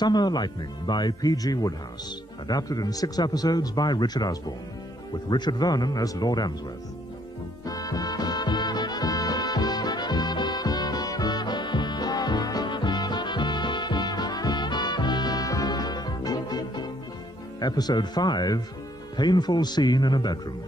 Summer Lightning by P.G. Wodehouse, adapted in 6 episodes by Richard Osborne, with Richard Vernon as Lord Emsworth. Episode 5, Painful Scene in a Bedroom.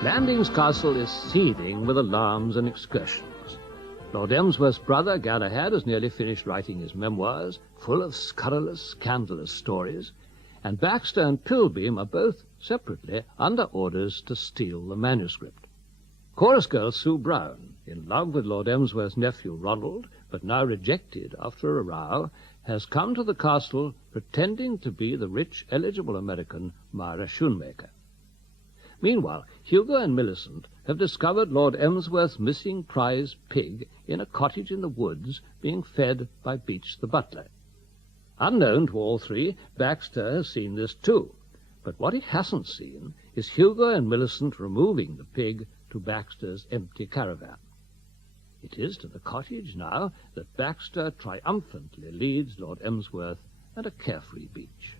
Blandings Castle is seething with alarms and excursions. Lord Emsworth's brother, Galahad, has nearly finished writing his memoirs, full of scurrilous, scandalous stories, and Baxter and Pilbeam are both, separately, under orders to steal the manuscript. Chorus girl Sue Brown, in love with Lord Emsworth's nephew Ronald, but now rejected after a row, has come to the castle pretending to be the rich, eligible American Myra Schoonmaker. Meanwhile, Hugo and Millicent have discovered Lord Emsworth's missing prize pig in a cottage in the woods being fed by Beach the butler. Unknown to all three, Baxter has seen this too, but what he hasn't seen is Hugo and Millicent removing the pig to Baxter's empty caravan. It is to the cottage now that Baxter triumphantly leads Lord Emsworth and a carefree Beach.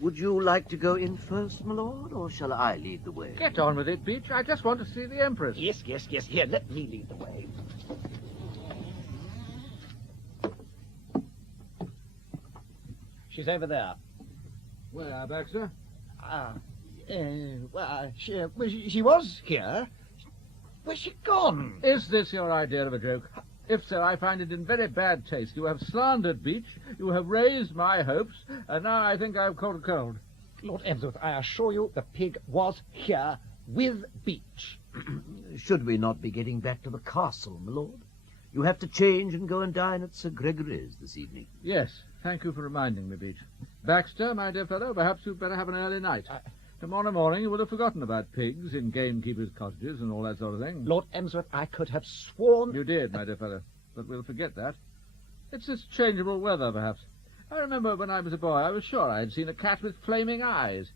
Would you like to go in first, my lord, or shall I lead the way? Get on with it, Beach. I just want to see the Empress. Yes. Here, let me lead the way. She's over there. Where, Baxter? She was here. Where's she gone? Is this your idea of a joke? If so, I find it in very bad taste. You have slandered Beach, you have raised my hopes, and now I think I've caught a cold. Lord Emsworth, I assure you the pig was here with Beach. Should we not be getting back to the castle, my lord? You have to change and go and dine at Sir Gregory's this evening. Yes, thank you for reminding me, Beach. Baxter, my dear fellow, perhaps you'd better have an early night. Tomorrow morning you will have forgotten about pigs in gamekeepers' cottages and all that sort of thing. Lord Emsworth, I could have sworn... You did, my dear fellow, but we'll forget that. It's this changeable weather, perhaps. I remember when I was a boy, I was sure I had seen a cat with flaming eyes.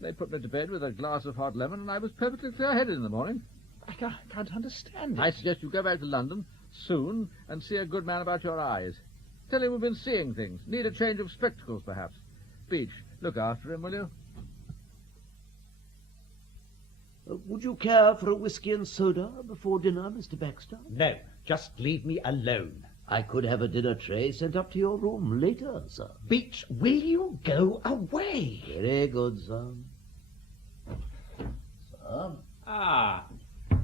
They put me to bed with a glass of hot lemon, and I was perfectly clear-headed in the morning. I can't understand it. I suggest you go back to London soon and see a good man about your eyes. Tell him we've been seeing things. Need a change of spectacles, perhaps. Beach, look after him, will you? Would you care for a whisky and soda before dinner, Mr. Baxter? No, just leave me alone. I could have a dinner tray sent up to your room later, sir. Beach, will you go away? Very good, sir. Sir? Ah,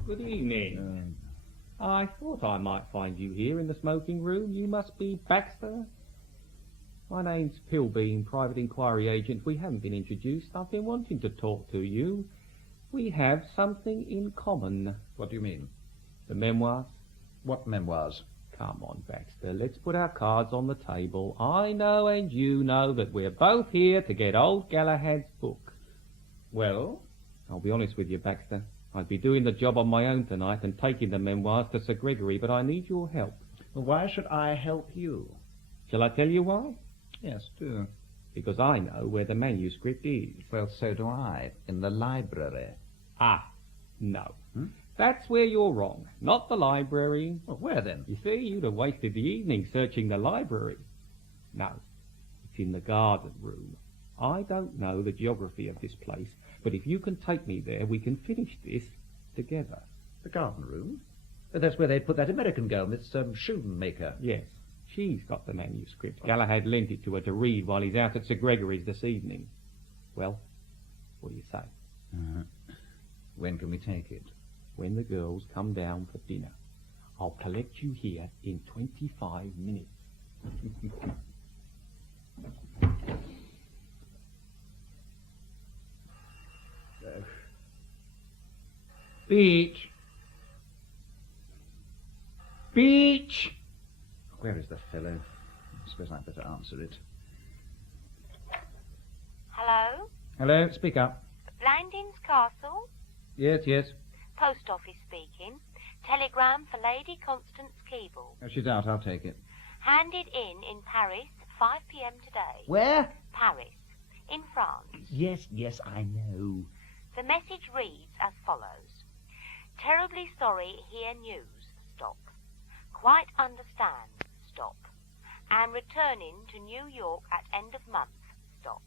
good evening. I thought I might find you here in the smoking room. You must be Baxter. My name's Pilbeam, private inquiry agent. We haven't been introduced. I've been wanting to talk to you. We have something in common. What do you mean? The memoirs. What memoirs? Come on, Baxter, let's put our cards on the table. I know and you know that we're both here to get old Galahad's book. Well? I'll be honest with you, Baxter. I'd be doing the job on my own tonight and taking the memoirs to Sir Gregory, but I need your help. Well, why should I help you? Shall I tell you why? Yes, do. Because I know where the manuscript is. Well, so do I. In the library. Ah, no. That's where you're wrong. Not the library. Well, where then? You see, you'd have wasted the evening searching the library. No, it's in the garden room. I don't know the geography of this place, but if you can take me there, we can finish this together. The garden room? That's where they put that American girl, Miss Schoonmaker. Yes, she's got the manuscript. Galahad lent it to her to read while he's out at Sir Gregory's this evening. Well, what do you say? When can we take it? When the girls come down for dinner. I'll collect you here in 25 minutes. Beach! Beach! Where is the fellow? I suppose I'd better answer it. Hello? Hello, speak up. Blandings Castle? Yes. Post office speaking. Telegram for Lady Constance Keeble. Oh, she's out, I'll take it. Handed in Paris, 5 p.m. today. Where? Paris, in France. Yes, I know. The message reads as follows. Terribly sorry hear news. Stop. Quite understand. Stop. Am returning to New York at end of month. Stop.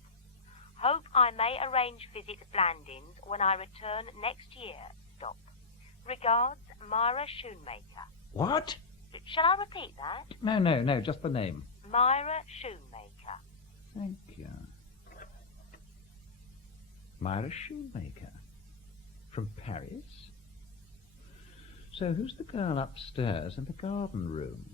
Hope I may arrange visit Blandings when I return next year. Stop. Regards, Myra Shoemaker. What? Shall I repeat that? No, just the name. Myra Shoemaker. Thank you. Myra Shoemaker. From Paris? So who's the girl upstairs in the garden room?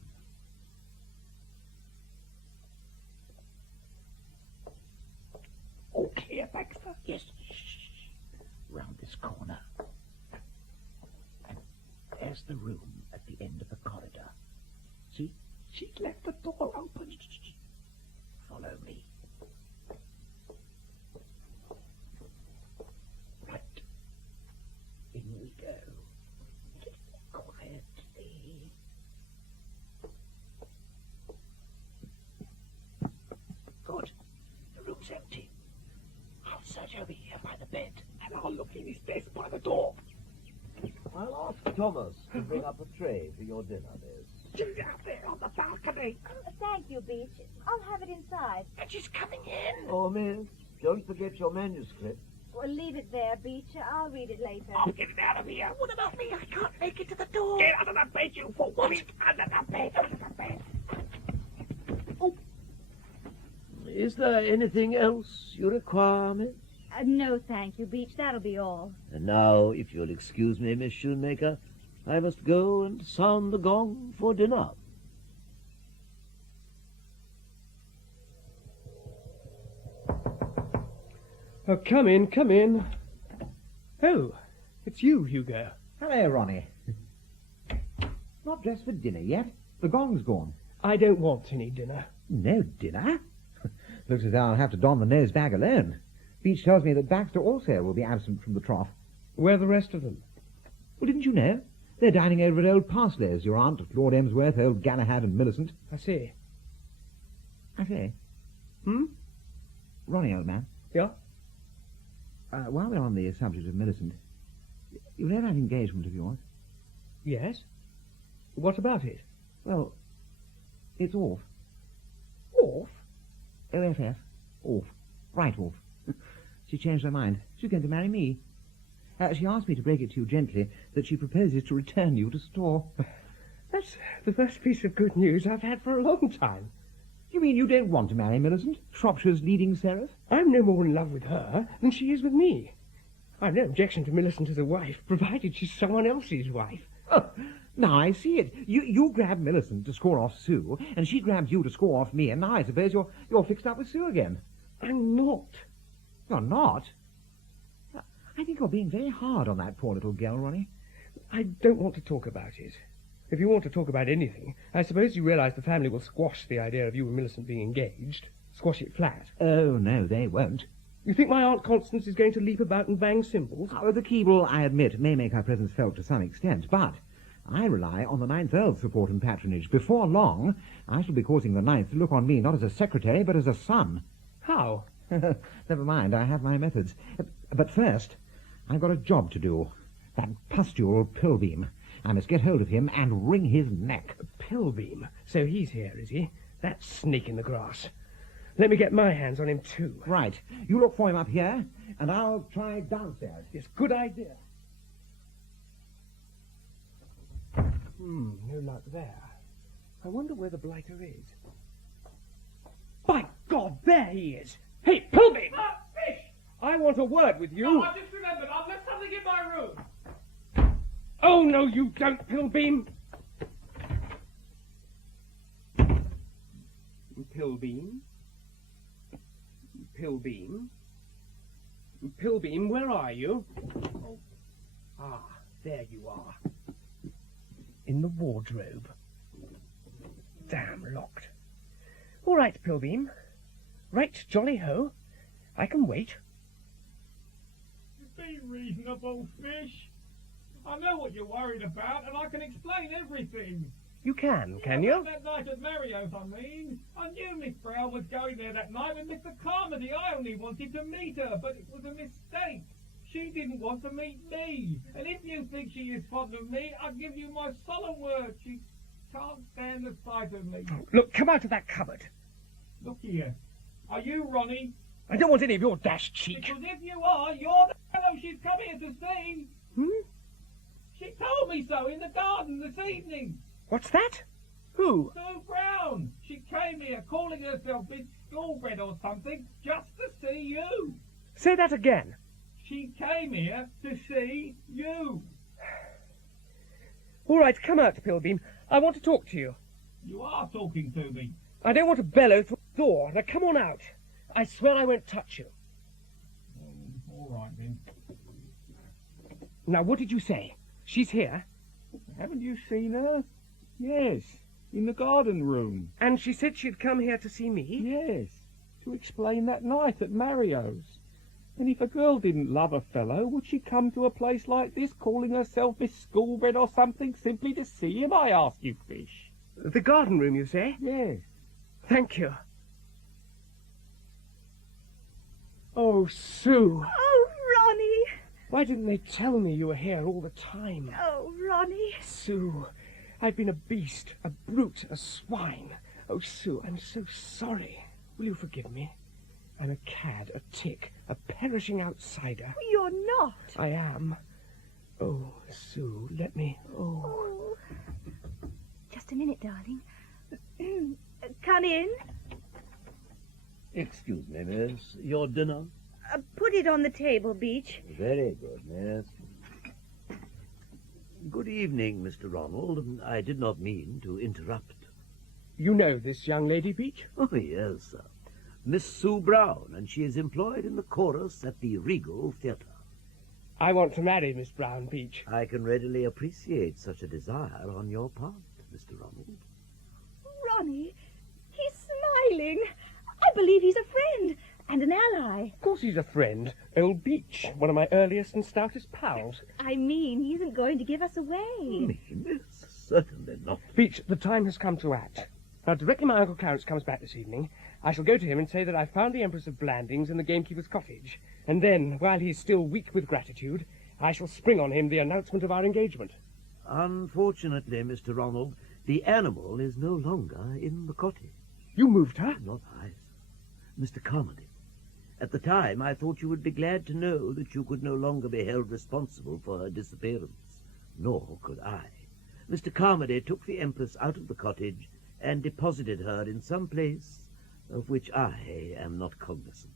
All clear, Baxter? Yes. Shh. Round this corner. And there's the room at the end of the corridor. See? She's left the door open. Shh. Follow me. Right. In we go. Quietly. Good. The room's empty. I'll search over here by the bed. And I'll look in his desk by the door. I'll ask Thomas to bring up a tray for your dinner, Liz. She's out there on the balcony. Thank you, Beach. I'll have it inside. And she's coming in. Oh, miss, don't forget your manuscript. Well, leave it there, Beach. I'll read it later. I'll get it out of here. What about me? I can't make it to the door. Get under the bed, you fool. What? Under the bed, under the bed. Oh. Is there anything else you require, miss? No, thank you, Beach. That'll be all. And now, if you'll excuse me, Miss Shoemaker, I must go and sound the gong for dinner. Oh, come in, come in. Oh, it's you, Hugo. Hello, Ronnie. Not dressed for dinner yet? The gong's gone. I don't want any dinner. No dinner? Looks as though I'll have to don the nose bag alone. Beach tells me that Baxter also will be absent from the trough. Where are the rest of them? Well, didn't you know? They're dining over at old Parsloe's, your aunt, Lord Emsworth, old Galahad and Millicent. I see. I say. Hmm? Ronnie, old man. Yeah? While we're on the subject of Millicent, you know that engagement of yours? Yes. What about it? Well, it's off. Off? O-F-F. Off. Right off. She changed her mind. She's going to marry me. She asked me to break it to you gently that she proposes to return you to store. That's the first piece of good news I've had for a long time. You mean you don't want to marry Millicent, Shropshire's leading seraph? I'm no more in love with her than she is with me. I've no objection to Millicent as a wife, provided she's someone else's wife. Oh, now I see it. You grabbed Millicent to score off Sue, and she grabbed you to score off me, and now I suppose you're fixed up with Sue again. I'm not. You're not? I think you're being very hard on that poor little girl, Ronnie. I don't want to talk about it. If you want to talk about anything, I suppose you realise the family will squash the idea of you and Millicent being engaged. Squash it flat. Oh, no, they won't. You think my Aunt Constance is going to leap about and bang cymbals? Oh, the Keeble, I admit, may make her presence felt to some extent, but I rely on the Ninth Earl's support and patronage. Before long, I shall be causing the Ninth to look on me not as a secretary, but as a son. How? Never mind, I have my methods. But first, I've got a job to do. That pustule Pilbeam. I must get hold of him and wring his neck. Pilbeam? So he's here, is he? That snake in the grass. Let me get my hands on him too. Right. You look for him up here, and I'll try downstairs. Yes, good idea. No luck there. I wonder where the blighter is. By God, there he is! Hey, Pilbeam! Fish! I want a word with you. No, I just remembered. I've left something in my room. Oh, no, you don't, Pilbeam. Pilbeam? Pilbeam? Pilbeam, where are you? Oh. Ah, there you are. In the wardrobe. Damn, locked. All right, Pilbeam. Right, jolly-ho. I can wait. Be reasonable, Fish. I know what you're worried about, and I can explain everything. You can you? That night at Mario's, I mean. I knew Miss Brown was going there that night with Mr. Carmody. I only wanted to meet her, but it was a mistake. She didn't want to meet me. And if you think she is fond of me, I give you my solemn word, she can't stand the sight of me. Look, come out of that cupboard. Look here. Are you Ronnie? I don't want any of your dash cheek. Because if you are, you're the fellow she's come here to see. She told me so in the garden this evening. What's that? Who? Sue Brown. She came here calling herself Miss Schoolbred or something just to see you. Say that again. She came here to see you. All right, come out, Pilbeam. I want to talk to you. You are talking to me. I don't want to bellow through the door. Now come on out. I swear I won't touch you. All right, then. Now, what did you say? She's here? Haven't you seen her? Yes, in the garden room. And she said she'd come here to see me? Yes, to explain that night at Mario's. And if a girl didn't love a fellow, would she come to a place like this, calling herself Miss Schoolbred or something, simply to see him, I ask you, Fish? The garden room, you say? Yes. Thank you. Oh, Sue. Oh, Ronnie. Why didn't they tell me you were here all the time? Oh, Ronnie. Sue, I've been a beast, a brute, a swine. Oh, Sue, I'm so sorry. Will you forgive me? I'm a cad, a tick, a perishing outsider. You're not. I am. Oh, Sue, let me... Oh. Just a minute, darling. Come in. Excuse me, miss. Your dinner? Put it on the table, Beach. Very good, miss. Good evening, Mr. Ronald. I did not mean to interrupt. You know this young lady, Beach? Oh, yes, sir. Miss Sue Brown, and she is employed in the chorus at the Regal Theatre. I want to marry Miss Brown, Beach. I can readily appreciate such a desire on your part, Mr. Ronald. Ronnie, he's smiling. I believe he's a friend and an ally. Of course he's a friend. Old Beach, one of my earliest and stoutest pals. I mean, he isn't going to give us away. Me, miss? Certainly not. Beach, the time has come to act. Now, directly my Uncle Clarence comes back this evening, I shall go to him and say that I found the Empress of Blandings in the gamekeeper's cottage. And then, while he's still weak with gratitude, I shall spring on him the announcement of our engagement. Unfortunately, Mr. Ronald, the animal is no longer in the cottage. You moved her? Not I, sir. Mr. Carmody. At the time, I thought you would be glad to know that you could no longer be held responsible for her disappearance. Nor could I. Mr. Carmody took the Empress out of the cottage and deposited her in some place of which I am not cognizant.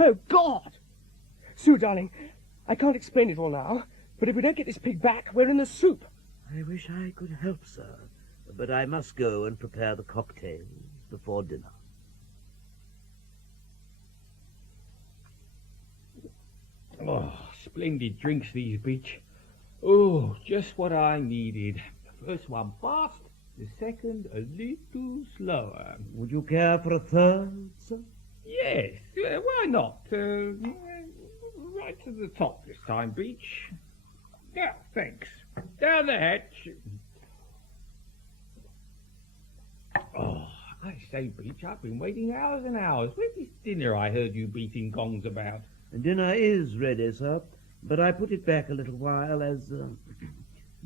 Oh, God! Sue, darling, I can't explain it all now, but if we don't get this pig back, we're in the soup. I wish I could help, sir, but I must go and prepare the cocktails before dinner. Oh, splendid drinks these, Beach. Oh, just what I needed. The first one fast, the second a little slower. Would you care for a third, sir? Yes, why not? Right to the top this time, Beach. Yeah, thanks. Down the hatch. Oh, I say, Beach, I've been waiting hours and hours. Where's this dinner I heard you beating gongs about? Dinner is ready, sir, but I put it back a little while as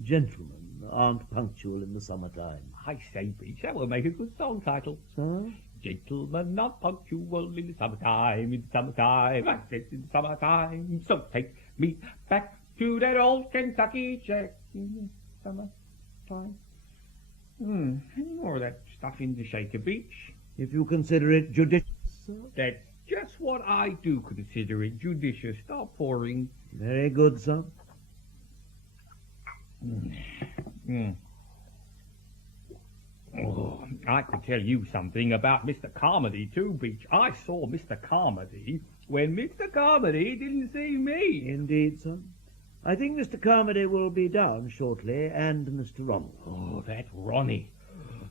gentlemen aren't punctual in the summertime. I say, Beach, that will make a good song title. Sir? Gentlemen not punctual in the summertime, I said in the summertime. So take me back to that old Kentucky Jack in the summertime. Any more of that stuff in the shaker, Beach? If you consider it judicious, sir? That's just what I do consider it judicious. Stop pouring. Very good, sir. Oh, I could tell you something about Mr. Carmody, too, Beach. I saw Mr. Carmody when Mr. Carmody didn't see me. Indeed, sir. I think Mr. Carmody will be down shortly, and Mr. Ronald. Oh, that Ronnie.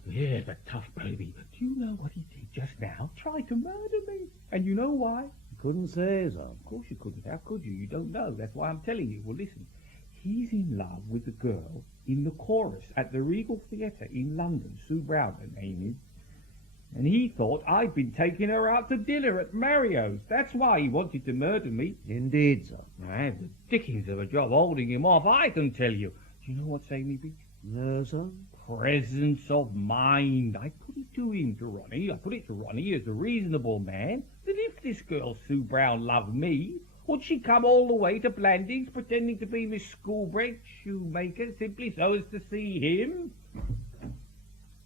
Yeah, the tough baby. Do you know what he did just now? Tried to murder me. And you know why? Couldn't say, sir. Of course you couldn't. How could you? You don't know. That's why I'm telling you. Well, listen. He's in love with the girl in the chorus at the Regal Theatre in London. Sue Brown, her name is. And he thought I'd been taking her out to dinner at Mario's. That's why he wanted to murder me. Indeed, sir. I had the dickens of a job holding him off, I can tell you. Do you know what saved me, Beach? No, sir. Presence of mind. I put it to him, to Ronnie. I put it to Ronnie as a reasonable man, that if this girl Sue Brown loved me, would she come all the way to Blandings pretending to be Miss Schoolbread shoemaker simply so as to see him?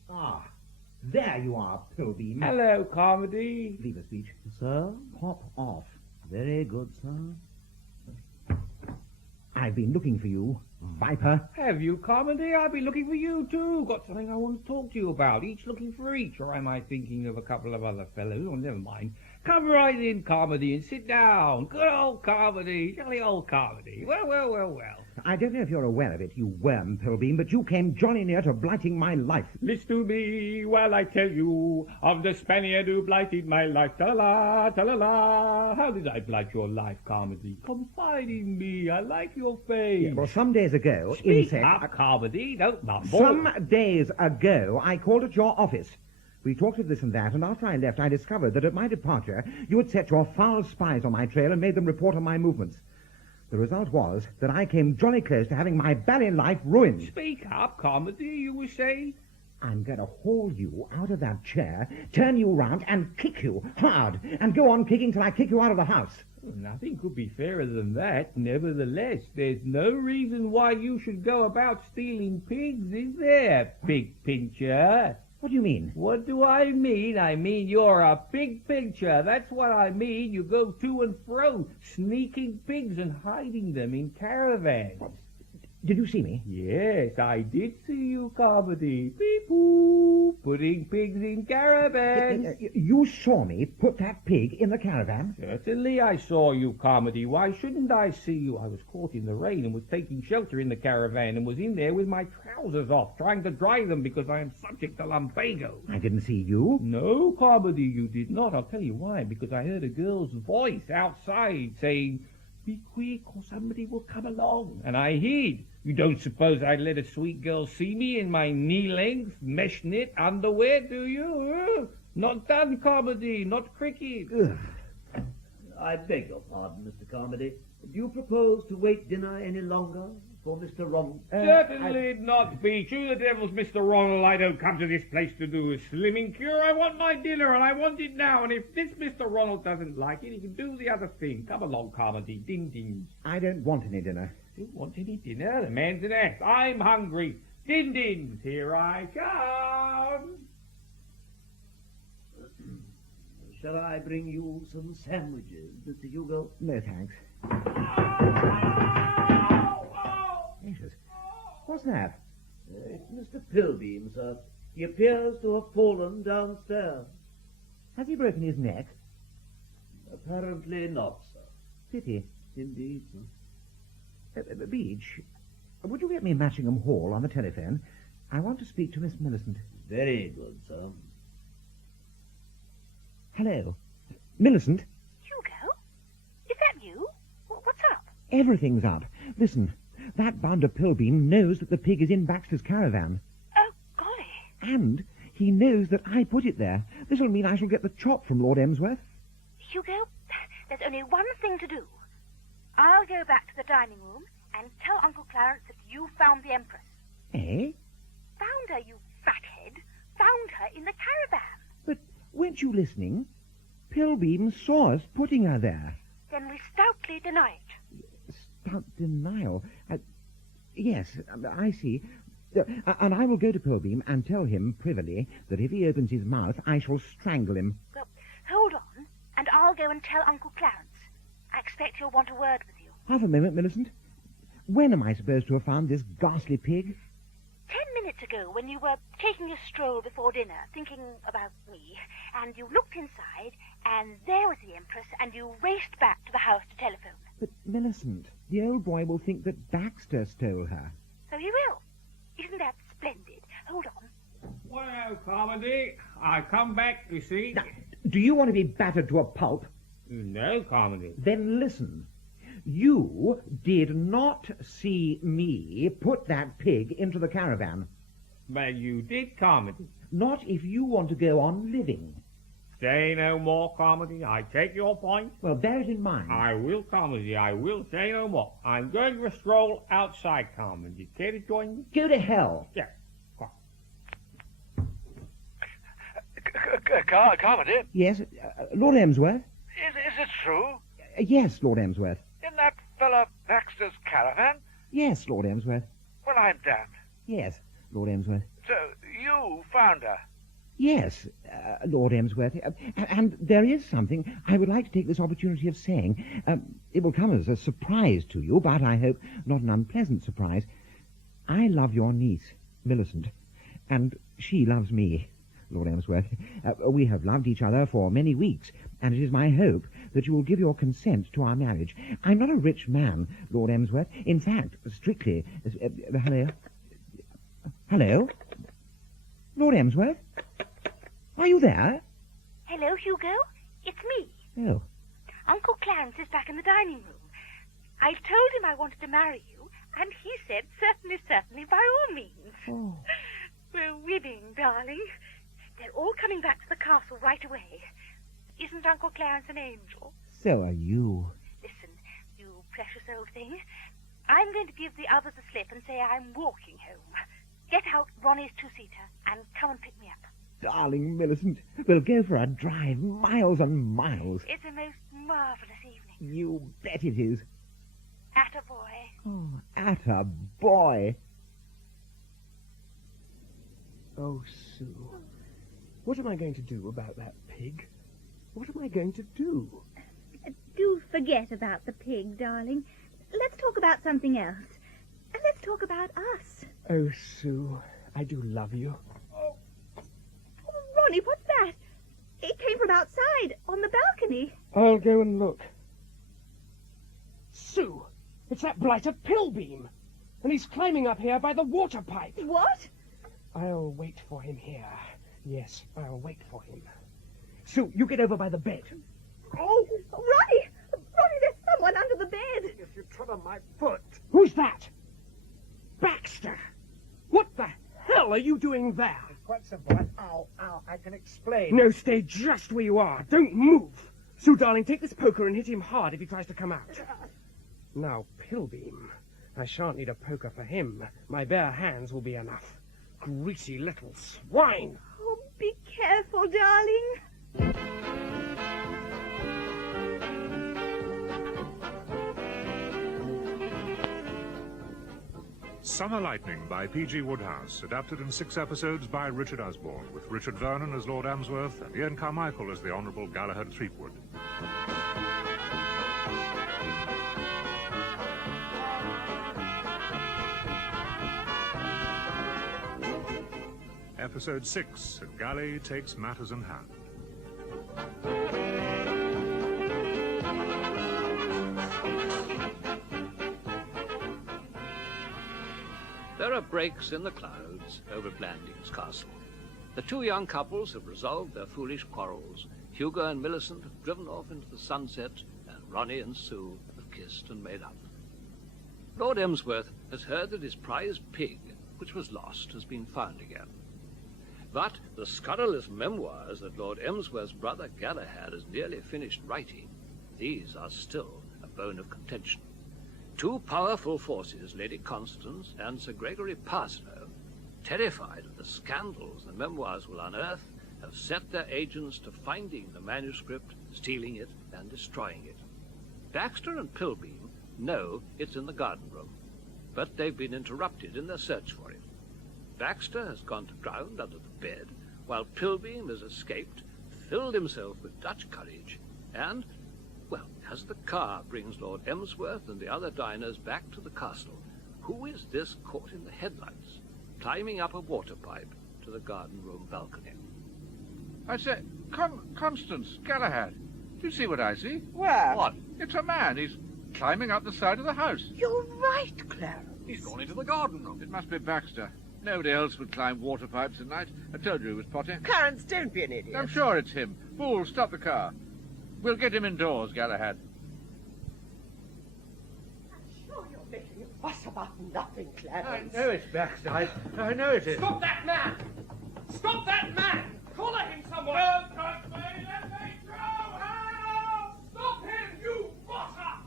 Ah, there you are, Pilbeam. Hello, Carmody. Leave us, Beach. Sir? Pop off. Very good, sir. I've been looking for you, Viper. Have you, Carmody? I've been looking for you, too. Got something I want to talk to you about. Each looking for each. Or am I thinking of a couple of other fellows? Oh, never mind. Come right in, Carmody, and sit down. Good old Carmody. Jolly old Carmody. Well, well, well, well. I don't know if you're aware of it, you worm, Pilbeam, but you came jolly near to blighting my life. Listen to me while I tell you of the Spaniard who blighted my life. Ta-la-la, ta-la-la. How did I blight your life, Carmody? Confide in me. I like your face. Yeah, well, some days ago... Speak up, Carmody. Don't mumble. Some days ago, I called at your office. We talked of this and that, and after I left, I discovered that at my departure, you had set your foul spies on my trail and made them report on my movements. The result was that I came jolly close to having my bally life ruined. Speak up, Carmody, you were saying? I'm going to haul you out of that chair, turn you round, and kick you hard, and go on kicking till I kick you out of the house. Nothing could be fairer than that. Nevertheless, there's no reason why you should go about stealing pigs, is there, pig pincher? What do you mean? What do I mean? I mean you're a pig pincher. That's what I mean. You go to and fro, sneaking pigs and hiding them in caravans. What? Did you see me? Yes, I did see you, Carmody. Beep-boo, putting pigs in caravans. You saw me put that pig in the caravan? Certainly I saw you, Carmody. Why shouldn't I see you? I was caught in the rain and was taking shelter in the caravan and was in there with my trousers off, trying to dry them because I am subject to lumbago. I didn't see you. No, Carmody, you did not. I'll tell you why. Because I heard a girl's voice outside saying, "Be quick or somebody will come along." And I hid. You don't suppose I'd let a sweet girl see me in my knee-length mesh-knit underwear, do you? Not done, Carmody, not cricket. I beg your pardon, Mr. Carmody. Do you propose to wait dinner any longer for Mr. Ronald? Certainly not, Beach. Who the devil's Mr. Ronald? I don't come to this place to do a slimming cure. I want my dinner, and I want it now. And if this Mr. Ronald doesn't like it, he can do the other thing. Come along, Carmody. Din-dins. I don't want any dinner. Don't want any dinner? The man's an ass. I'm hungry. Din-dins. Here I come. Shall I bring you some sandwiches, Mr. Hugo? No, thanks. Jesus. What's that? It's Mr. Pilbeam, sir. He appears to have fallen downstairs. Has he broken his neck? Apparently not, sir. Pity. Indeed, sir. Beach, would you get me Matchingham Hall on the telephone? I want to speak to Miss Millicent. Very good, sir. Hello. Millicent? Hugo? Is that you? What's up? Everything's up. Listen, that bounder Pilbeam knows that the pig is in Baxter's caravan. Oh, golly. And he knows that I put it there. This'll mean I shall get the chop from Lord Emsworth. Hugo, there's only one thing to do. I'll go back to the dining room and tell Uncle Clarence that you found the Empress. Eh? Found her, you fathead. Found her in the caravan. But weren't you listening? Pilbeam saw us putting her there. Then we stoutly deny it. Stout denial. Yes, I see. And I will go to Pilbeam and tell him privily that if he opens his mouth, I shall strangle him. Well, hold on, and I'll go and tell Uncle Clarence. I expect he'll want a word with you. Half a moment, Millicent. When am I supposed to have found this ghastly pig? 10 minutes ago, when you were taking a stroll before dinner, thinking about me, and you looked inside, and there was the Empress, and you raced back to the house to telephone. But, Millicent, the old boy will think that Baxter stole her. So he will. Isn't that splendid? Hold on. Well, Carmody, I come back, you see. Now, do you want to be battered to a pulp? No, Carmody. Then listen. You did not see me put that pig into the caravan. Well, you did, Carmody. Not if you want to go on living. Say no more, Carmody. I take your point. Well, bear it in mind. I will, Carmody. I will say no more. I'm going for a stroll outside, Carmody. Care to join me? Go to hell. Yes. Come on. Carmody, Yes, Lord Emsworth? is it true? Yes, Lord Emsworth. In that fella Baxter's caravan? Yes, Lord Emsworth. Well, I'm damned. Yes, Lord Emsworth. So, you found her? Yes, Lord Emsworth. And there is something I would like to take this opportunity of saying. It will come as a surprise to you, but I hope not an unpleasant surprise. I love your niece, Millicent, and she loves me, Lord Emsworth. We have loved each other for many weeks, and it is my hope that you will give your consent to our marriage. I'm not a rich man, Lord Emsworth. In fact, strictly... hello? Hello? Lord Emsworth? Are you there? Hello, Hugo. It's me. Oh. Uncle Clarence is back in the dining room. I told him I wanted to marry you, and he said certainly, by all means. Oh. We're winning, darling. They're all coming back to the castle right away. Isn't Uncle Clarence an angel? So are you. Listen, you precious old thing. I'm going to give the others a slip and say I'm walking home. Get out Ronnie's two-seater and come and pick me up. Darling Millicent, we'll go for a drive, miles and miles. It's a most marvellous evening. You bet it is. Attaboy. Oh, atta boy. Oh, Sue. What am I going to do about that pig? What am I going to do? Do forget about the pig, darling. Let's talk about something else. And let's talk about us. Oh, Sue, I do love you. Oh, Ronnie, what's that? It came from outside, on the balcony. I'll go and look. Sue, it's that blighter Pilbeam. And he's climbing up here by the water pipe. What? I'll wait for him here. Yes, I'll wait for him. Sue, you get over by the bed. Oh, Ronnie! Ronnie, there's someone under the bed. If you trod on my foot. Who's that? Baxter! What the hell are you doing there? It's quite simple. Ow, I can explain. No, stay just where you are. Don't move. Sue, darling, take this poker and hit him hard if he tries to come out. Now, Pilbeam. I shan't need a poker for him. My bare hands will be enough. Greasy little swine. Oh, be careful, darling. Summer Lightning by P.G. Wodehouse, adapted in 6 episodes by Richard Osborne, with Richard Vernon as Lord Emsworth and Ian Carmichael as the Honourable Galahad Threepwood. Episode 6, Galley Takes Matters in Hand. There are breaks in the clouds over Blandings Castle. The two young couples have resolved their foolish quarrels. Hugo and Millicent have driven off into the sunset, and Ronnie and Sue have kissed and made up. Lord Emsworth has heard that his prize pig, which was lost, has been found again. But the scurrilous memoirs that Lord Emsworth's brother Galahad has nearly finished writing, these are still a bone of contention. Two powerful forces, Lady Constance and Sir Gregory Parsloe, terrified of the scandals the memoirs will unearth, have set their agents to finding the manuscript, stealing it, and destroying it. Baxter and Pilbeam know it's in the garden room, but they've been interrupted in their search for it. Baxter has gone to ground under the bed, while Pilbeam has escaped, filled himself with Dutch courage, and, well, as the car brings Lord Emsworth and the other diners back to the castle, who is this caught in the headlights, climbing up a water pipe to the garden room balcony? I say, Constance, Galahad, do you see what I see? Where? What? It's a man. He's climbing up the side of the house. You're right, Clarence. He's gone into the garden room. It must be Baxter. Nobody else would climb water pipes at night. I told you he was potty. Clarence, don't be an idiot. I'm sure it's him. Fool, stop the car. We'll get him indoors, Galahad. I'm sure you're making a fuss about nothing, Clarence. I know it's Baxter. I know it is. Stop that man! Stop that man! Collar him, someone! Don't touch me! Let me go! Help! Stop him, you rotter!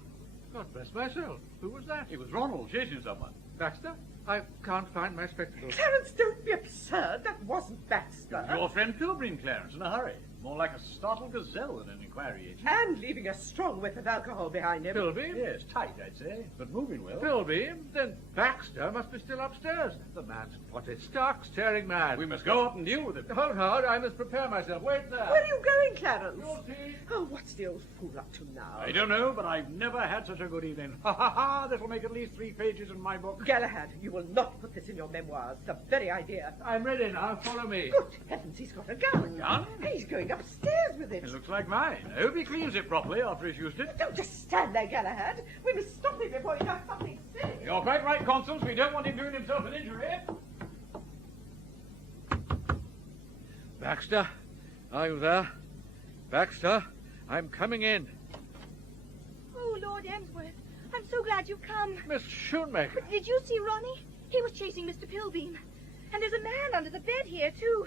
God bless my soul. Who was that? It was Ronald chasing someone. Baxter? I can't find my spectacles. Clarence, don't be absurd. That wasn't Baxter. Your friend Pilbeam, Clarence, in a hurry. More like a startled gazelle than an inquiry agent. And leaving a strong whiff of alcohol behind him. Pilbeam? Yes, tight, I'd say, but moving well. Pilbeam? Then Baxter must be still upstairs. The man's potted, stark, staring mad. We must go up and deal with it. Hold hard, I must prepare myself. Wait there. Where are you going, Clarence? Your tea. Oh, what's the old fool up to now? I don't know, but I've never had such a good evening. Ha ha ha! That'll make at least 3 pages in my book. Galahad, you will not put this in your memoirs. The very idea. I'm ready now. Follow me. Good heavens, he's got a gun. Gun? He's going upstairs with it. It looks like mine. I hope he cleans it properly after he's used it. Don't just stand there, Galahad. We must stop him before he does something silly. You're quite right, Constance. We don't want him doing himself an injury. Baxter, are you there? Baxter, I'm coming in. Oh, Lord Emsworth, I'm so glad you've come. Miss Shoemaker. Did you see Ronnie? He was chasing Mr. Pilbeam. And there's a man under the bed here, too.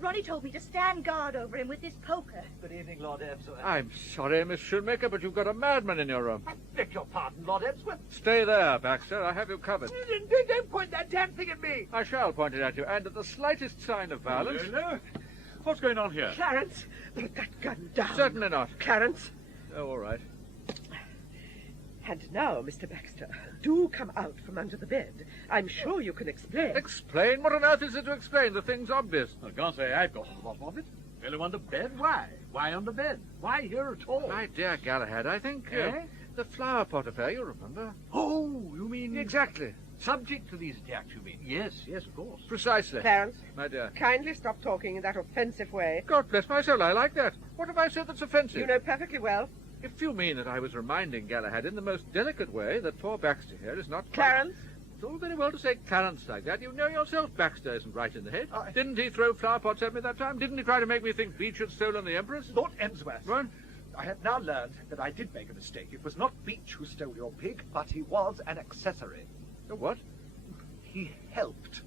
Ronnie told me to stand guard over him with this poker. Good evening, Lord Emsworth. I'm sorry, Miss Shoemaker, but you've got a madman in your room. I beg your pardon, Lord Emsworth. Stay there, Baxter. I have you covered. Don't point that damn thing at me. I shall point it at you, and at the slightest sign of violence... No. What's going on here? Clarence, put that gun down. Certainly not. Clarence. Oh, all right. And now, Mr. Baxter, do come out from under the bed. I'm sure you can explain. Explain? What on earth is it to explain? The thing's obvious. I can't say I've got a lot of it. Fellow under bed? Why? Why under bed? Why here at all? My dear Galahad, I think... the flower pot affair, you remember? Oh, you mean... Exactly. Subject to these attacks, you mean? Yes, of course. Precisely. Clarence, My dear. kindly stop talking in that offensive way. God bless my soul, I like that. What have I said that's offensive? You know perfectly well. If you mean that I was reminding Galahad in the most delicate way that poor Baxter here is not... Clarence? It's all very well to say Clarence like that. You know yourself Baxter isn't right in the head. Didn't he throw flower pots at me that time? Didn't he try to make me think Beach had stolen the Empress? Lord Emsworth. What? I have now learned that I did make a mistake. It was not Beach who stole your pig, but he was an accessory. A what? He helped.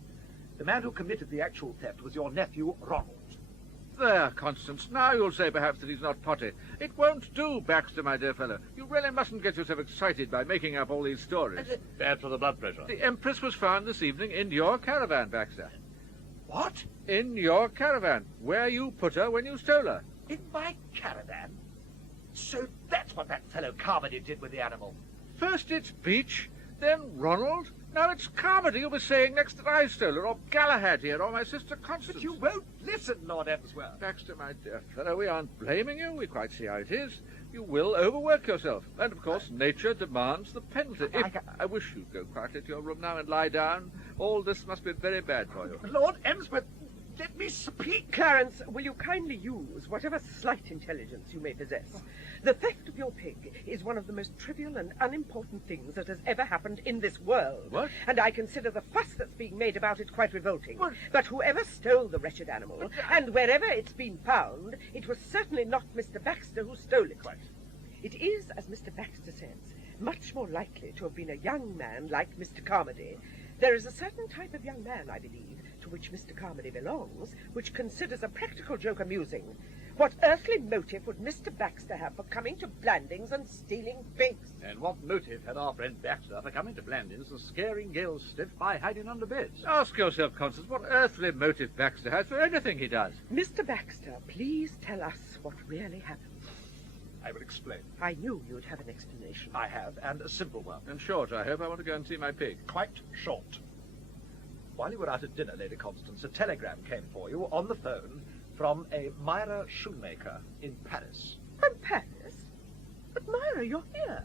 The man who committed the actual theft was your nephew, Ronald. There, Constance. Now you'll say perhaps that he's not potty. It won't do, Baxter, my dear fellow. You really mustn't get yourself excited by making up all these stories. Bad for the blood pressure. The Empress was found this evening in your caravan, Baxter. What? In your caravan, where you put her when you stole her. In my caravan? So that's what that fellow Carmody did with the animal. First it's Beach, then Ronald. Now it's Carmody you were saying next that I stole her, or Galahad here, or my sister Constance. But you won't listen, Lord Emsworth. Baxter, my dear fellow, we aren't blaming you. We quite see how it is. You will overwork yourself. And, of course, nature demands the penalty. I wish you'd go quietly to your room now and lie down. All this must be very bad for you. Lord Emsworth, let me speak. Clarence, will you kindly use whatever slight intelligence you may possess? The theft of your pig is one of the most trivial and unimportant things that has ever happened in this world. What? And I consider the fuss that's being made about it quite revolting. But whoever stole the wretched animal, and wherever it's been found, it was certainly not Mr. Baxter who stole it. Right. It is, as Mr. Baxter says, much more likely to have been a young man like Mr. Carmody. There is a certain type of young man, I believe, to which Mr. Carmody belongs, which considers a practical joke amusing. What earthly motive would Mr. Baxter have for coming to Blandings and stealing pigs? And what motive had our friend Baxter for coming to Blandings and scaring Gail stiff by hiding under beds? Ask yourself, Constance, what earthly motive Baxter has for anything he does. Mr. Baxter, please tell us what really happened. I will explain. I knew you'd have an explanation. I have, and a simple one. And short, I hope. I want to go and see my pig. Quite short. While you were out at dinner, Lady Constance, a telegram came for you on the phone from a Myra shoemaker in Paris. From Paris? But Myra, you're here.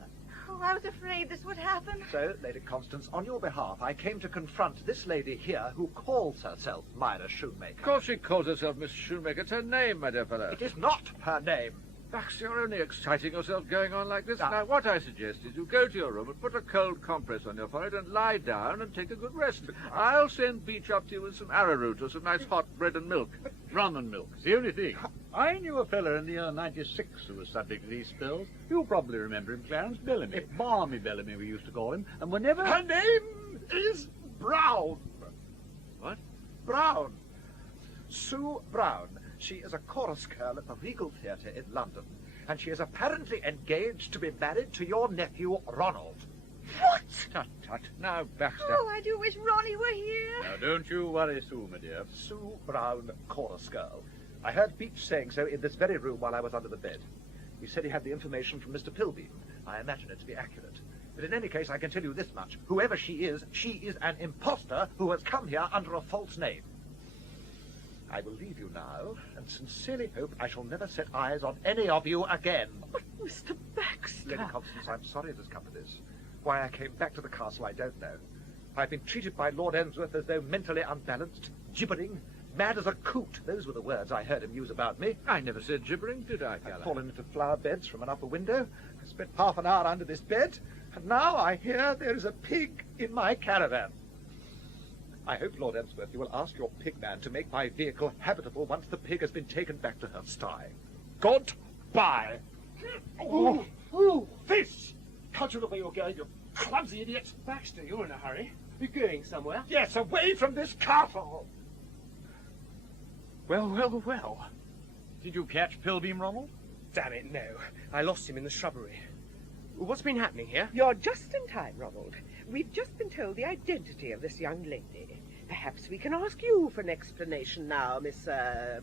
Oh, I was afraid this would happen. So, Lady Constance, on your behalf, I came to confront this lady here who calls herself Myra Shoemaker. Of course she calls herself Miss Shoemaker. It's her name, my dear fellow. It is not her name. Baxter, you're only exciting yourself going on like this. Now, what I suggest is you go to your room and put a cold compress on your forehead and lie down and take a good rest. I'll send Beach up to you with some arrowroot or some nice hot bread and milk. Rum and milk, the only thing. I knew a fella in the year 96 who was subject to these spells. You'll probably remember him, Clarence. Bellamy. Balmy Bellamy, we used to call him. And whenever... Her name is Brown. What? Brown. Sue Brown. She is a chorus girl at the Regal Theatre in London, and she is apparently engaged to be married to your nephew, Ronald. What? Tut, tut. Now, Baxter. Oh, I do wish Ronnie were here. Now, don't you worry, Sue, my dear. Sue Brown, chorus girl. I heard Beach saying so in this very room while I was under the bed. He said he had the information from Mr. Pilbeam. I imagine it to be accurate. But in any case, I can tell you this much. Whoever she is an imposter who has come here under a false name. I will leave you now, and sincerely hope I shall never set eyes on any of you again. But, Mr. Baxter... Lady Constance, I'm sorry it has come to this. Why I came back to the castle, I don't know. I've been treated by Lord Emsworth as though mentally unbalanced, gibbering, mad as a coot. Those were the words I heard him use about me. I never said gibbering, did I, Galahad? I've fallen into flower beds from an upper window. I spent half an hour under this bed, and now I hear there is a pig in my caravan. I hope, Lord Emsworth, you will ask your pigman to make my vehicle habitable once the pig has been taken back to her sty. Goodbye. Oh, Fish! Can't you look where you're going, you clumsy idiot? Baxter, you're in a hurry. You're going somewhere? Yes, away from this castle! Well. Did you catch Pilbeam, Ronald? Damn it, no. I lost him in the shrubbery. What's been happening here? You're just in time, Ronald. We've just been told the identity of this young lady. Perhaps we can ask you for an explanation now, Miss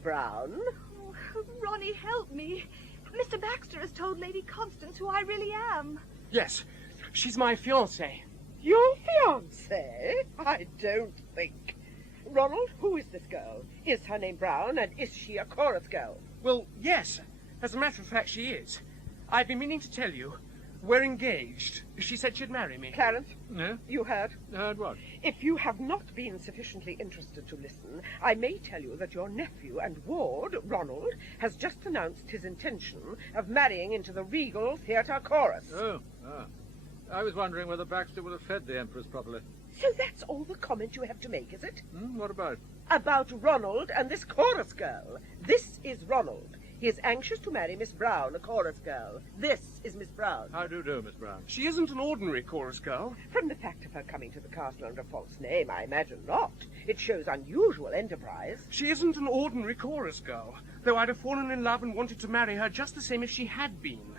Brown. Oh, Ronnie, help me. Mr. Baxter has told Lady Constance who I really am. Yes, she's my fiancée. Your fiancée? I don't think. Ronald, who is this girl? Is her name Brown, and is she a chorus girl? Well, yes. As a matter of fact, she is. I've been meaning to tell you. We're engaged. She said she'd marry me. Clarence? No? You heard? Heard what? If you have not been sufficiently interested to listen, I may tell you that your nephew and ward, Ronald, has just announced his intention of marrying into the Regal Theatre Chorus. Oh. I was wondering whether Baxter would have fed the Empress properly. So that's all the comment you have to make, is it? What about? About Ronald and this chorus girl. This is Ronald. He is anxious to marry Miss Brown, a chorus girl. This is Miss Brown. How do you do, Miss Brown? She isn't an ordinary chorus girl. From the fact of her coming to the castle under a false name, I imagine not. It shows unusual enterprise. She isn't an ordinary chorus girl, though I'd have fallen in love and wanted to marry her just the same if she had been.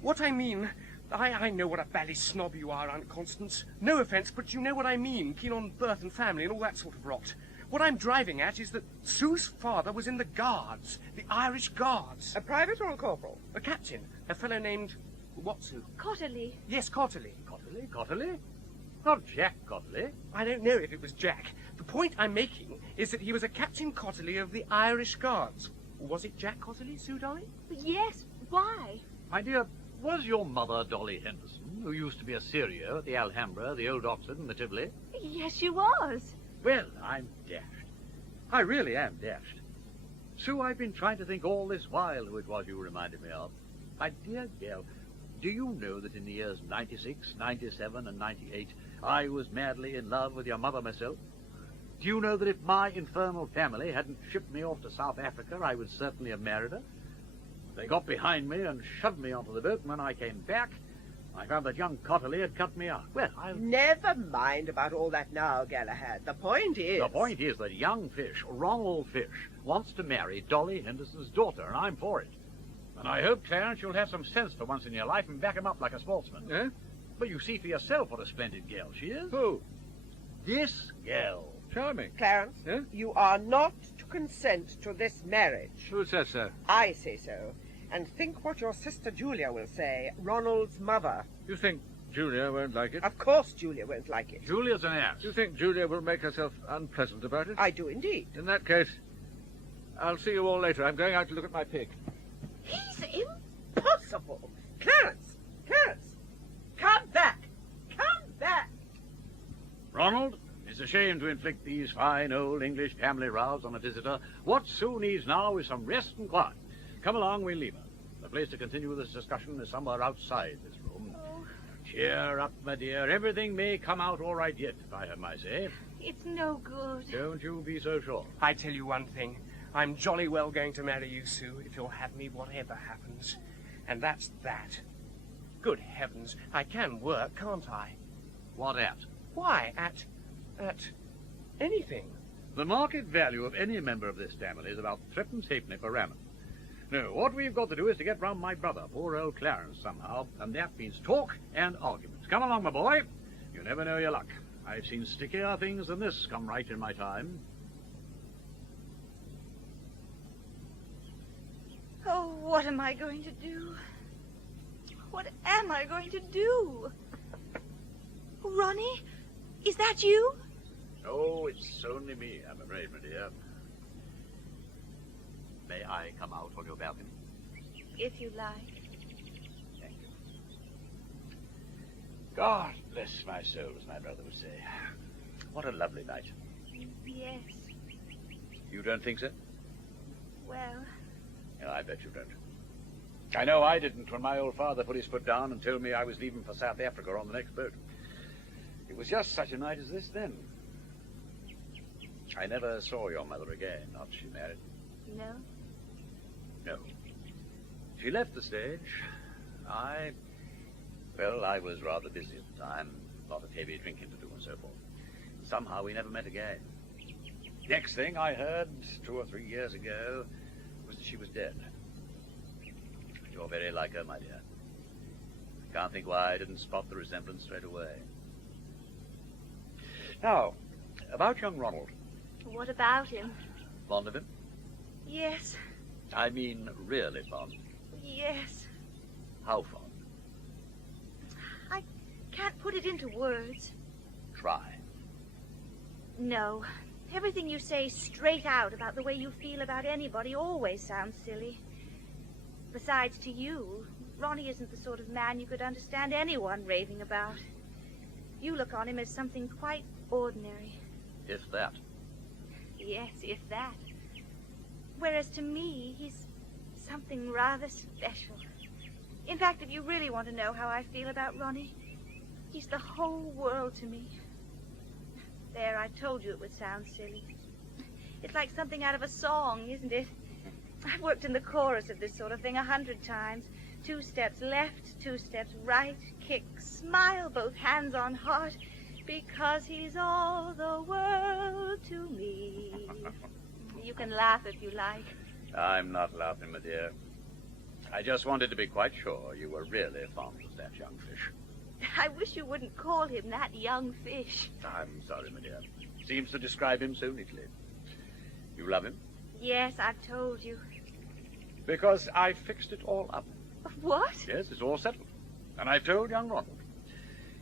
What I mean... I know what a bally snob you are, Aunt Constance. No offence, but you know what I mean, keen on birth and family and all that sort of rot. What I'm driving at is that Sue's father was in the Guards, the Irish Guards. A private or a corporal? A captain, a fellow named... what, Sue? Cotterley. Yes, Cotterley. Cotterley? Not Jack Cotterley. I don't know if it was Jack. The point I'm making is that he was a Captain Cotterley of the Irish Guards. Was it Jack Cotterley, Sue darling? Yes, why? My dear, was your mother Dolly Henderson, who used to be a Syrio at the Alhambra, the Old Oxford, and the Tivoli? Yes, she was. Well, I'm dashed. I really am dashed. Sue, I've been trying to think all this while who it was you reminded me of. My dear girl, do you know that in the years 96, 97, and 98, I was madly in love with your mother myself? Do you know that if my infernal family hadn't shipped me off to South Africa, I would certainly have married her? They got behind me and shoved me onto the boat, and when I came back, I found that young Cotterley had cut me out. Well, Never mind about all that now, Galahad. The point is... The point is that young Fish, Ronald Fish, wants to marry Dolly Henderson's daughter, and I'm for it. And I hope, Clarence, you'll have some sense for once in your life and back him up like a sportsman. Eh? But you see for yourself what a splendid girl she is. Who? This girl. Charming. Clarence, Eh? you are not to consent to this marriage. Who says so? I say so. And think what your sister Julia will say, Ronald's mother. You think Julia won't like it? Of course Julia won't like it. Julia's an ass. You think Julia will make herself unpleasant about it? I do indeed. In that case, I'll see you all later. I'm going out to look at my pig. He's impossible. Clarence! Clarence! Come back! Come back! Ronald, it's a shame to inflict these fine old English family rows on a visitor. What Sue needs now is some rest and quiet. Come along, we'll leave her. The place to continue this discussion is somewhere outside this room. Oh. Cheer up, my dear. Everything may come out all right yet, if I have my say. It's no good. Don't you be so sure. I tell you one thing. I'm jolly well going to marry you, Sue, if you'll have me whatever happens. And that's that. Good heavens, I can work, can't I? What at? Why, at anything. The market value of any member of this family is about threepence halfpenny per annum. No, what we've got to do is to get round my brother, poor old Clarence, somehow, and that means talk and arguments. Come along, my boy. You never know your luck. I've seen stickier things than this come right in my time. Oh, what am I going to do? What am I going to do? Ronnie, is that you? Oh, it's only me, I'm afraid, my dear. May I come out on your balcony? If you like. Thank you. God bless my soul, as my brother would say. What a lovely night. Yes. You don't think so? Well... No, I bet you don't. I know I didn't when my old father put his foot down and told me I was leaving for South Africa on the next boat. It was just such a night as this then. I never saw your mother again after she married. No? No. She left the stage. I was rather busy at the time. A lot of heavy drinking to do and so forth. Somehow we never met again. Next thing I heard 2 or 3 years ago was that she was dead. You're very like her, my dear. I can't think why I didn't spot the resemblance straight away. Now, about young Ronald. What about him? Fond of him? Yes. I mean, really fond. Yes. How fond? I can't put it into words. Try. No. Everything you say straight out about the way you feel about anybody always sounds silly. Besides, to you, Ronnie isn't the sort of man you could understand anyone raving about. You look on him as something quite ordinary. If that. Yes, if that. Whereas to me, he's something rather special. In fact, if you really want to know how I feel about Ronnie, he's the whole world to me. There, I told you it would sound silly. It's like something out of a song, isn't it? I've worked in the chorus of this sort of thing 100 times. 2 steps left, 2 steps right, kick, smile, both hands on heart, because he's all the world to me. You can laugh if you like. I'm not laughing, my dear. I just wanted to be quite sure you were really fond of that young fish. I wish you wouldn't call him that young fish. I'm sorry, my dear. Seems to describe him so neatly. You love him? Yes, I've told you. Because I fixed it all up. What? Yes, it's all settled. And I've told young Ronald.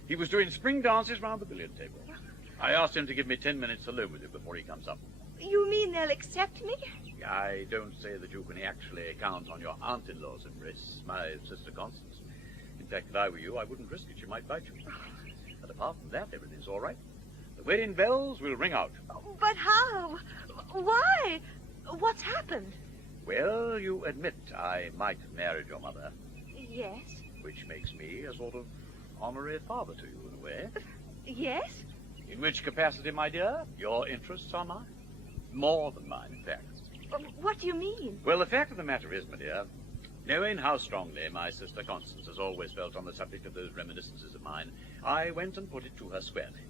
He was doing spring dances round the billiard table. I asked him to give me 10 minutes alone with you before he comes up. You mean they'll accept me? I don't say that you can actually count on your aunt-in-law's embrace, my sister Constance. In fact, if I were you, I wouldn't risk it. She might bite you. But apart from that, everything's all right. The wedding bells will ring out. But how? Why? What's happened? Well, you admit I might have married your mother. Yes. Which makes me a sort of honorary father to you, in a way. Yes? In which capacity, my dear, your interests are mine. More than mine, in fact. What do you mean? Well, the fact of the matter is, my dear, knowing how strongly my sister Constance has always felt on the subject of those reminiscences of mine, I went and put it to her squarely.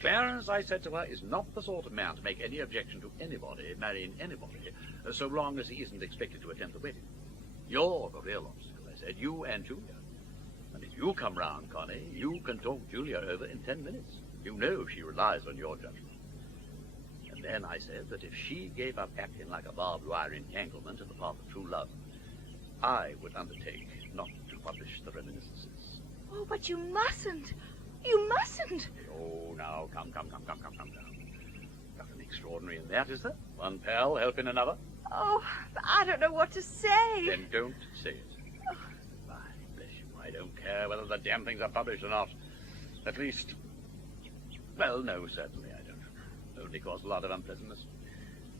Clarence, I said to her, is not the sort of man to make any objection to anybody marrying anybody, so long as he isn't expected to attend the wedding. You're the real obstacle, I said, you and Julia. And if you come round, Connie, you can talk Julia over in 10 minutes. You know she relies on your judgment. And then I said that if she gave up acting like a barbed wire entanglement in the path of true love, I would undertake not to publish the reminiscences. Oh, but you mustn't. You mustn't. Oh, now, come down. Nothing extraordinary in that, is there? One pal helping another? Oh, I don't know what to say. Then don't say it. Oh. My, bless you, I don't care whether the damn things are published or not. At least, well, no, certainly I don't. Only cause a lot of unpleasantness.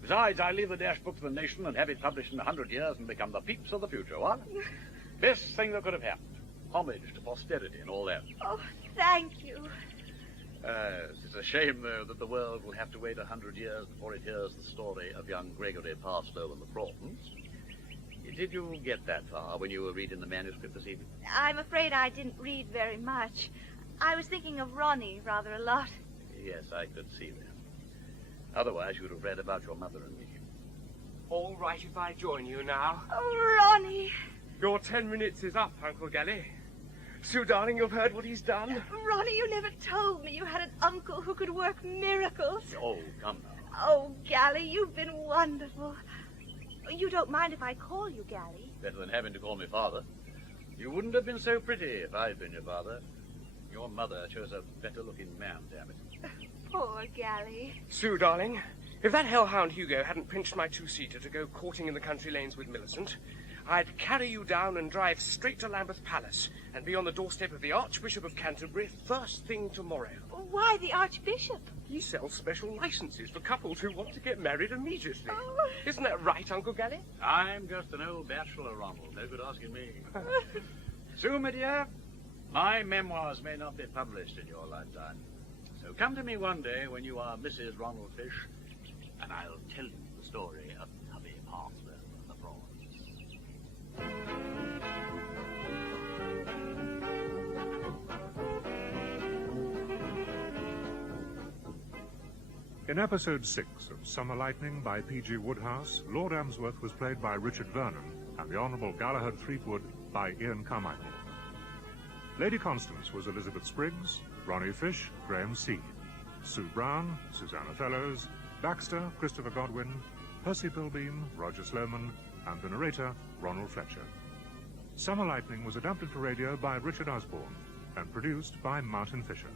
Besides, I leave the dash book to the nation and have it published in 100 years and become the peeps of the future, what? Best thing that could have happened. Homage to posterity and all that. Oh, thank you. It's a shame, though, that the world will have to wait 100 years before it hears the story of young Gregory Parsloe and the prawns. Did you get that far when you were reading the manuscript this evening? I'm afraid I didn't read very much. I was thinking of Ronnie rather a lot. Yes, I could see that. Otherwise, you'd have read about your mother and me. All right if I join you now. Oh, Ronnie. Your 10 minutes is up, Uncle Gally. Sue, darling, you've heard what he's done? Ronnie, you never told me you had an uncle who could work miracles. Oh, come now. Oh, Gally, you've been wonderful. You don't mind if I call you Gally? Better than having to call me father. You wouldn't have been so pretty if I'd been your father. Your mother chose a better-looking man, damn it. Poor Gally. Sue, darling, if that hellhound Hugo hadn't pinched my two-seater to go courting in the country lanes with Millicent, I'd carry you down and drive straight to Lambeth Palace and be on the doorstep of the Archbishop of Canterbury first thing tomorrow. Why the Archbishop? He sells special licenses for couples who want to get married immediately. Oh. Isn't that right, Uncle Gally? I'm just an old bachelor, Ronald. No good asking me. Sue, my dear, my memoirs may not be published in your lifetime. So come to me one day when you are Mrs. Ronald Fish, and I'll tell you the story of Tubby Parsloe abroad. In episode 6 of Summer Lightning by P.G. Wodehouse, Lord Emsworth was played by Richard Vernon and the Honourable Galahad Threepwood by Ian Carmichael. Lady Constance was Elizabeth Spriggs, Ronnie Fish, Graham Seed, Sue Brown, Susanna Fellows, Baxter, Christopher Godwin, Percy Pilbeam, Roger Sloman, and the narrator, Ronald Fletcher. Summer Lightning was adapted for radio by Richard Osborne and produced by Martin Fisher.